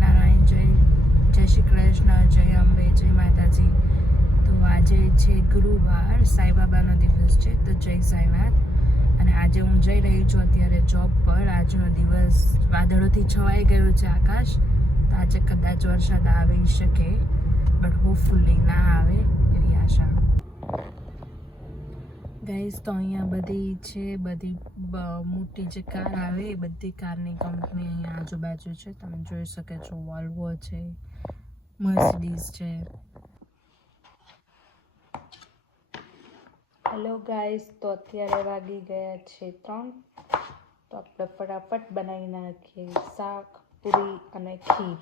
સ્વામિનારાયણ, જય શ્રી કૃષ્ણ, જય અંબે, જય માતાજી. તો આજે છે ગુરુવાર, સાંઈબાબાનો દિવસ છે, તો જય સાંઈનાથ. અને આજે હું જઈ રહી છું અત્યારે જોબ પર. આજનો દિવસ વાદળોથી છવાઈ ગયું છે આકાશ, તો આજે કદાચ વરસાદ આવી શકે, બટ હોપફુલી ના આવે એવી આશા. ગાઈઝ, તો અહીંયા બધી મોટી જે કાર આવે એ બધી કારની કંપની અહીંયા આજુબાજુ છે. તમે જોઈ શકો છો, વોલ્વો છે, મર્સિડીઝ છે. હેલો ગાઈઝ, તો અત્યારે વાગી ગયા છે 3. તો આપણે ફટાફટ બનાવી નાખીએ શાક, પૂરી અને ખીર.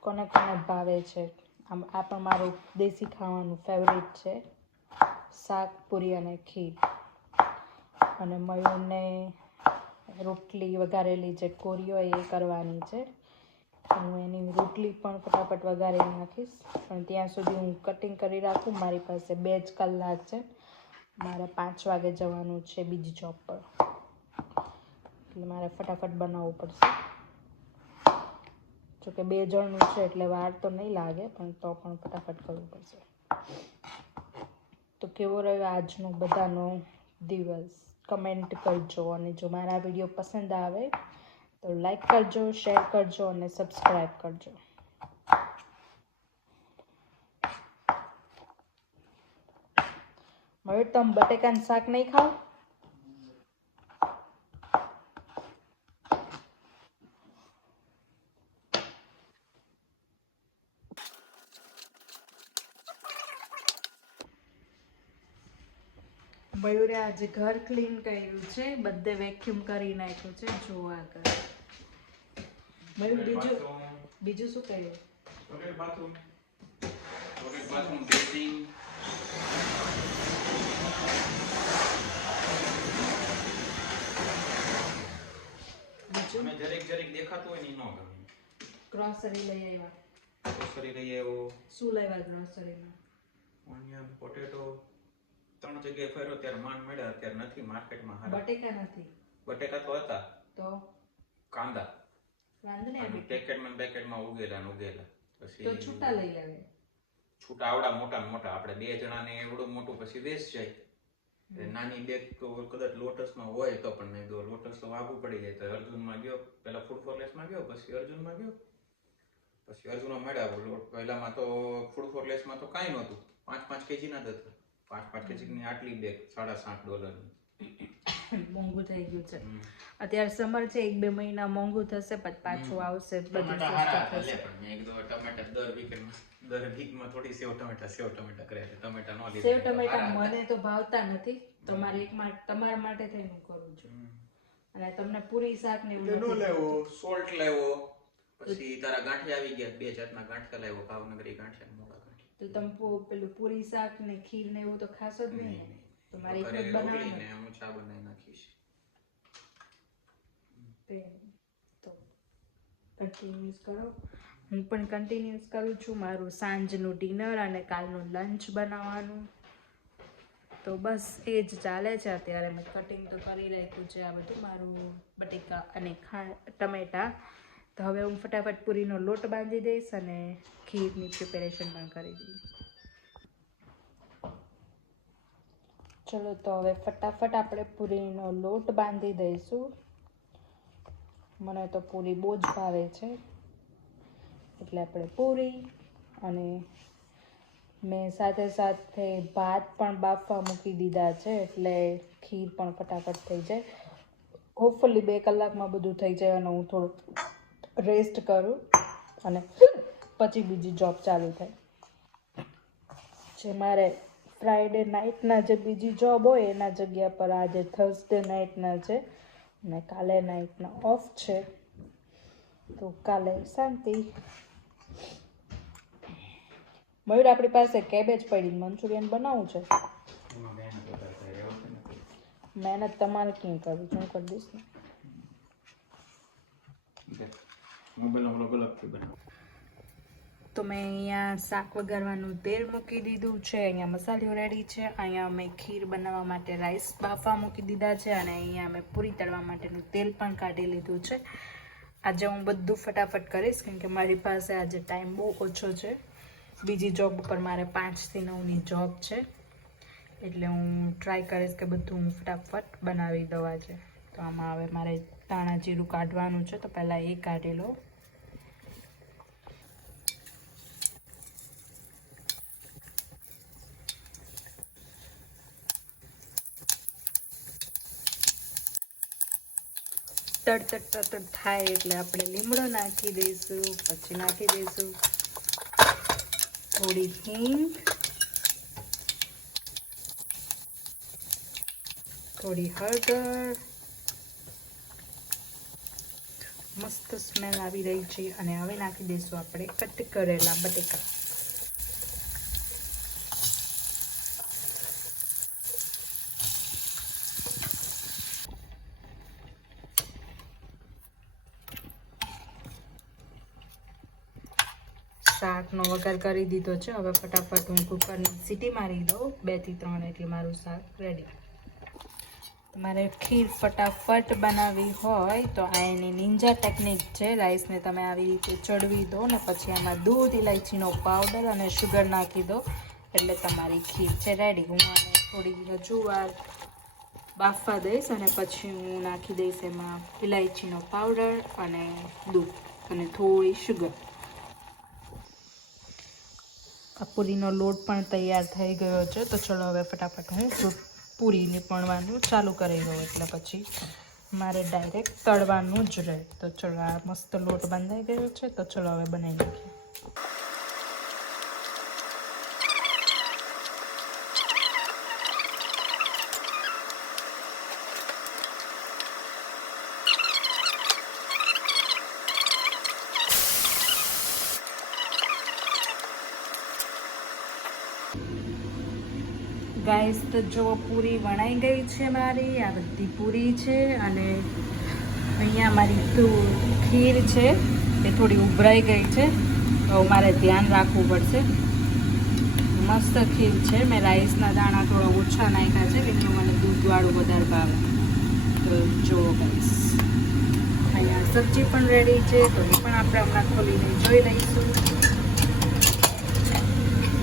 કોને કોને ભાવે છે? આ પણ મારું દેશી ખાવાનું ફેવરિટ છે, શાક, પૂરી અને ખીર. અને મયુરને રોટલી વઘારેલી જે કોરી હોય એ કરવાની છે. હું એની રોટલી પણ ફટાફટ વઘારી નાખીશ, પણ ત્યાં સુધી હું કટિંગ કરી રાખું. મારી પાસે 2 જ કલાક છે, મારે 5 વાગે જવાનું છે બીજી જોબ પર, એટલે મારે ફટાફટ બનાવવું પડશે. જોકે 2 જણનું છે એટલે વાર તો નહીં લાગે, પણ તો પણ ફટાફટ કરવું પડશે. તો કેવો રહ્યો આજનો બધાનો દિવસ? કમેન્ટ કરજો, અને જો મારા વિડીયો પસંદ આવે તો લાઈક કરજો, શેર કરજો અને સબસ્ક્રાઈબ કરજો. હવે તમે બટેકાનું શાક નહીં ખાવ? મયુરે આજે ઘર ક્લીન કર્યું છે, બધે વેક્યુમ કરી નાખ્યું છે. જોવા કર મયુર, બીજું શું કર્યું? Toilet bathroom dressing. બીજું મને જરીક દેખાતું હોય ને ન ગમે. ગ્રોસરી લઈ આવ્યા. ગ્રોસરી લઈ આવ્યો. શું લાવ્યા ગ્રોસરીમાં? Onion, potato. 3 જગ્યાએ ફર્યો ત્યારે માન મળ્યા, અત્યારે નથી માર્કેટમાં. બટેકા નથી? બટેકા તો હતા. તો કાંદા વાંધો ને પેકેટમાં ઉગેલા પછી તો છૂટા લઈ આવે. છૂટા આવડા મોટા આપણે 2 જણાને એવડું મોટું પછી વેસ્ટ જાય. નાની બેગ તો કદાચ લોટસમાં હોય તો પણ નહીં. દો લોટસ તો વાગવું પડી જાય. તો અર્જુનમાં ગયો, પહેલા ફૂડ ફોર લેસમાં ગયો, પછી અર્જુનમાં ગયો, પછી અર્જુનમાં મળ્યા. પહેલામાં તો ફૂડ ફોર લેસમાં તો કાંઈ નહોતું, 5 kg ના જ હતા. 5 kg ની આટલી બેગ $7.5 મોંઘું થઈ ગયું છે. અત્યારે સમર છે, 1-2 મહિના મોંઘું થશે, પછી પાછું આવશે, બધું સસ્તું થશે. મેં કીધું ટમેટા દર વીકમાં થોડી સેવ ટમેટા કરે છે. ટમેટા નો લીધા. સેવ ટમેટા મને તો ભાવતા નથી, તમારા માટે થઈને હું કરું છું. અને તમને પૂરી શાક ને એવું લેવો, સોલ્ટ લેવો, પછી તારા ગાંઠિયા આવી ગયા, 2 જાતના ગાંઠિયા લાવ્યો, ભાવનગરી ગાંઠિયા, મોળા ગાંઠિયા. તો તમે પેલું પૂરી શાક ને ખીર ને એવું તો ખાશો જ નહીં. તો મારી એક બનાવી ને હું ચા બનાવી નાખીશ. તો કન્ટિન્યુઅસ કરો, હું પણ કન્ટિન્યુઅસ કરું છું મારું સાંજનું ડિનર અને કાલનું લંચ બનાવવાનું. તો બસ એ જ ચાલે છે અત્યારે. મેં કટિંગ તો કરી રાખ્યું છે આ બધું મારું, બટેકા અને ટમેટા. તો હવે હું ફટાફટ પૂરીનો લોટ બાંધી દઈશ અને ખીરની પ્રિપેરેશન પણ કરી દઈશ. ચલો, તો હવે ફટાફટ આપણે પૂરીનો લોટ બાંધી દઈશું. મને તો પૂરી બહુ જ ભાવે છે, એટલે આપણે પૂરી અને મેં સાથે ભાત પણ બાફવા મૂકી દીધા છે, એટલે ખીર પણ ફટાફટ થઈ જાય. હોપફુલી 2 કલાકમાં બધું થઈ જાય અને હું થોડું રેસ્ટ કરું અને પછી બીજી જોબ ચાલુ થાય. જે મારે ફ્રાઈડે નાઇટના જે બીજી જોબ હોય એના જગ્યા પર આજે થર્સડે નાઇટના છે અને કાલે નાઇટના ઓફ છે, તો કાલે શાંતિ. મયુર, આપણી પાસે કેબેજ પડી, મંચુરિયન બનાવવું છે. મહેનત તમારે ક્યાં કરવી છે, હું કરી દઈશ ને. તો મેં અહીંયા શાક વઘારવાનું તેલ મૂકી દીધું છે, અહીંયા મસાલો રેડી છે, અહીંયા મેં ખીર બનાવવા માટે રાઈસ બાફવા મૂકી દીધા છે, અને અહીંયા મેં પૂરી તળવા માટેનું તેલ પણ કાઢી લીધું છે. આજે હું બધું ફટાફટ કરીશ કેમ કે મારી પાસે આજે ટાઈમ બહુ ઓછો છે. બીજી જોબ ઉપર મારે 5 થી 9ની જોબ છે, એટલે હું ટ્રાય કરીશ કે બધું હું ફટાફટ બનાવી દઉં આજે. તો આમાં હવે મારે ધાણા જીરું કાઢવાનું છે, તો પહેલાં એ કાઢી લો. તડ થાય એટલે આપણે લીમડો નાખી દઈશું. પછી નાખી દઈશું થોડી હિંગ, થોડી હળદર. મસ્ત સ્મેલ આવી રહી છે. અને હવે નાખી દઈશું આપણે કટ કરેલા બટેકા. શાકનો વઘાર કરી દીધો છે. હવે ફટાફટ હું કુકરની સીટી મારી દઉં 2 થી 3 એટલે મારું શાક રેડી. તમારે ખીર ફટાફટ બનાવવી હોય તો આ એની નિંજા ટેકનિક છે. રાઈસને તમે આવી રીતે ચડવી દો ને પછી એમાં દૂધ, ઇલાયચીનો પાવડર અને શુગર નાખી દો એટલે તમારી ખીર છે રેડી. હું આને થોડી હજુ વાર બાફવા દઈશ અને પછી હું નાખી દઈશ એમાં ઇલાયચીનો પાવડર અને દૂધ અને થોડી શુગર. પૂરીનો લોટ પણ તૈયાર થઈ ગયો છે. તો ચલો હવે ફટાફટ હું પૂરીને વણવાનું ચાલુ કરી દઉં એટલે પછી મારે ડાયરેક્ટ તળવાનું જ રહે. તો ચલો આ મસ્ત લોટ બંધાઈ ગયો છે. તો ચલો હવે બનાવી નાખીએ. ગાઈસ તો જો પૂરી વણાઈ ગઈ છે મારી. આ બધી પૂરી છે અને અહીંયા મારી ખીર છે એ થોડી ઉભરાઈ ગઈ છે, તો મારે ધ્યાન રાખવું પડશે. મસ્ત ખીર છે. મેં રાઈસના દાણા થોડા ઓછા નાખ્યા છે કેમ કે મને દૂધવાળું વધારે ભાવે. તો જો ગાઈસ અહીંયા સબ્જી પણ રેડી છે, તો એ પણ આપણે હમણાં ખોલીને જોઈ લઈશું.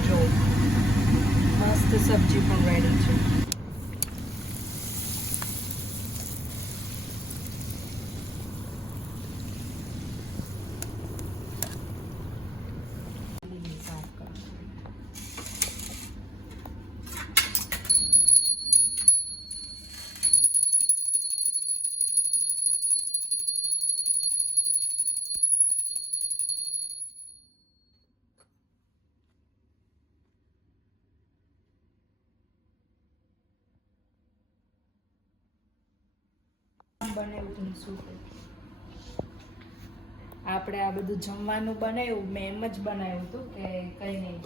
જો મસ્ત સબ્જી પણ રેડી છે. બનાવ્યું શું આપણે આ બધું જમવાનું બનાવ્યું. મેં એમ જ બનાવ્યું હતું કે કંઈ નહીં,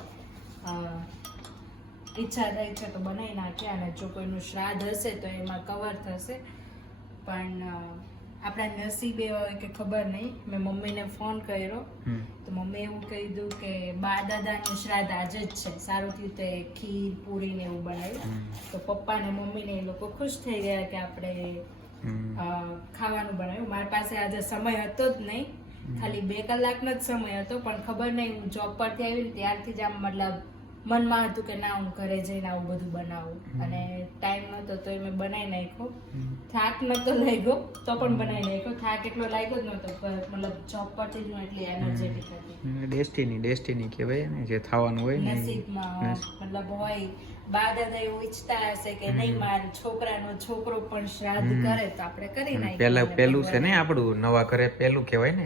ઈચ્છા થઈ છે તો બનાવી નાખ્યા અને જો કોઈનું શ્રાદ્ધ હશે તો એમાં કવર થશે. પણ આપણા નસીબ એવા હોય કે ખબર નહીં. મેં મમ્મીને ફોન કર્યો તો મમ્મી એવું કીધું કે બા દાદાનું શ્રાદ્ધ આજે જ છે. સારું થયું તે ખીર પૂરી ને એવું બનાવ્યું. તો પપ્પા ને મમ્મી ને એ લોકો ખુશ થઈ ગયા કે આપણે ખાવાનું બનાવ્યું. મારી પાસે આજે સમય હતો જ નહીં, ખાલી 2 કલાકનો જ સમય હતો. પણ ખબર નહીં, હું જોબ પરથી આવી ને ત્યારથી જ આમ મતલબ મનમાં હતું કે ના હું ઘરે જઈને આવું બધું બનાવું. અને ટાઈમ નહોતો તો મેં બનાવી નાખ્યો. થાક નહોતો લાગ્યો તો પણ બનાવી નાખ્યો. થાક એટલો લાગ્યો જ નહોતો, મતલબ જોબ પરથી જ હું એટલી એનર્જેટિક હતી. ડેસ્ટિની કહેવાય ને, જે થવાનું હોય ને નસીબમાં મતલબ હોય. બા દાદા એવું ઈચ્છતા હશે કે નહીં મારા છોકરાનો છોકરો પણ શ્રાદ્ધ કરે તો આપણે કરી નાખીએ. પહેલું છે ને આપણું નવા ઘરે પહેલું કહેવાય ને.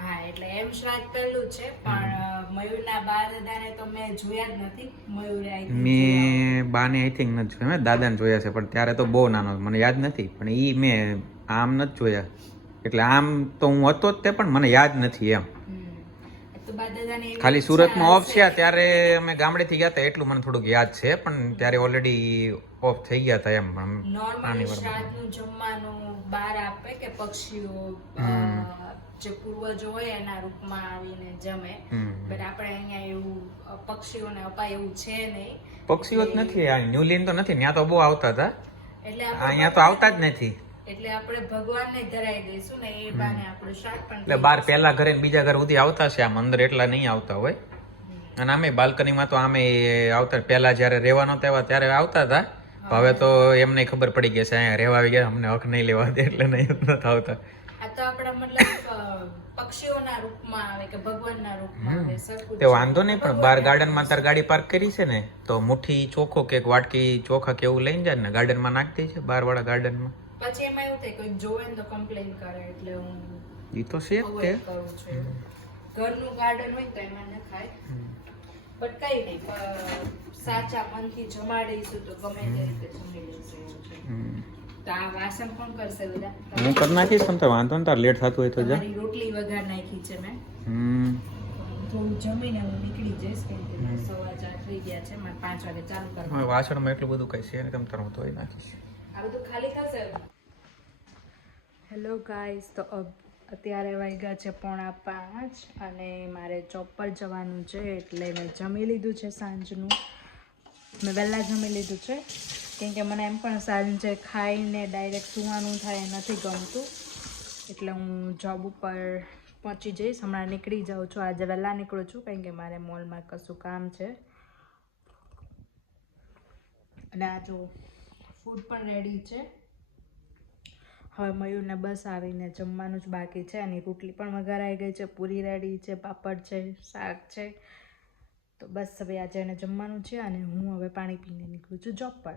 હા એટલે એમ શ્રાદ્ધ પહેલું છે. પણ મયુરના બા દાદાને તો મેં જોયા જ નથી. મયુરે મેં બાને આઈ થિંક નથી જોયા, દાદાને જોયા છે પણ ત્યારે તો બહુ નાનો, મને યાદ નથી. પણ ઈ મેં આમ નથી જોયા. એટલે આમ તો હું હતો જ તે, પણ મને યાદ નથી એમ. ખાલી સુરતમાં ઓફ છે ત્યારે અમે ગામડેથી ગયા હતા એટલું મને થોડુંક યાદ છે. પણ ત્યારે ઓલરેડી ઓફ થઈ ગયા હતા એમ. નોર્મલી શ્રાદ્ધનું જમવાનું બહાર આપે કે પક્ષીઓ જે પૂર્વજો હોય એના રૂપમાં આવીને જમે. બટ આપણે અહીંયા એવું પક્ષીઓને અપાય એવું છે નહીં. પક્ષીઓ જ નથી, ન્યુલીન તો નથી, ત્યાં તો બહુ આવતા હતા. એટલે અહીંયા તો આવતા જ નથી. એટલે આપણે ભગવાનને ધરાઈ દઈશું ને એ બાને આપણું શ્રાદ્ધ પણ એટલે બાર પહેલા ઘરે ને બીજા ઘર સુધી આવતા છે, આમ અંદર એટલા નહીં આવતા હોય. અને આમે બાલ્કનીમાં તો આમે આવતા, પહેલા જયારે રહેવા નહોતા આવ્યા ત્યારે આવતા હતા. હવે તો એમને ખબર પડી ગઈ છે અહીંયા રહેવા આવી ગયા, અમને હક નહીં લેવા દે એટલે નહીં નથી આવતા. આ તો આપણા મતલબ પક્ષીઓના રૂપમાં આવે કે ભગવાનના રૂપમાં આવે, સરખું તે વાંધો નહીં, પણ બાર ગાર્ડનમાં તાર ગાડી પાર્ક કરી છે ને, તો મુઠ્ઠી ચોખો કે વાટકી ચોખા કે એવું લઈને જાય ને ગાર્ડનમાં નાખી દે છે, બાર વાળા ગાર્ડનમાં. પછી એમાં એવું થાય કોઈ જોવે ને તો કમ્પ્લેન કરે, એટલે હું ઈ તો છે જ તે. avoid કરું છું. ઘરનું ગાર્ડન હોય તો એમાં ન ખાય, બટ કઈ નહીં, સાચા મનથી જમાડીશું તો ગમે તે રીતે જમી લેશે એવું છે. તો આ વાસણ કોણ કરશે બધા? હું કરી નાખીશ, પણ તો વાંધો ને, તાર લેટ થતું હોય તો જા. તમારી રોટલી વઘાર નાખી છે મેં. થોડું જમીને હું નીકળી જઈશ, કેમ કે 4:15 થઈ ગયા છે, મારે 5 વાગે ચાલુ કરવાનું. હવે વાસણમાં એટલું બધું કઈ છે ને, તમ તાર હું ધોઈ નાખીશ. આ બધું ખાલી થશે. હેલો ગાઈસ, તો અત્યારે વાગ્યા છે 4:45 અને મારે જોબ પર જવાનું છે, એટલે મેં જમી લીધું છે સાંજનું. મેં વહેલા જમી લીધું છે, કેમ કે મને એમ પણ સાંજે ખાઈને ડાયરેક્ટ સૂવાનું થાય નથી ગમતું, એટલે હું જોબ ઉપર પહોંચી જઈશ. હમણાં નીકળી જાઉં છું, આજે વહેલા નીકળું છું, કારણ કે મારે મોલમાં કશું કામ છે. અને આ જો ફૂડ પણ રેડી છે. હવે મયુરને બસ આવીને જમવાનું જ બાકી છે, અને રોટલી પણ વઘારાઈ ગઈ છે, પૂરી રેડી છે, પાપડ છે, શાક છે. તો બસ હવે આજે એને જમવાનું છે, અને હું હવે પાણી પીને નીકળું છું જોબ પર.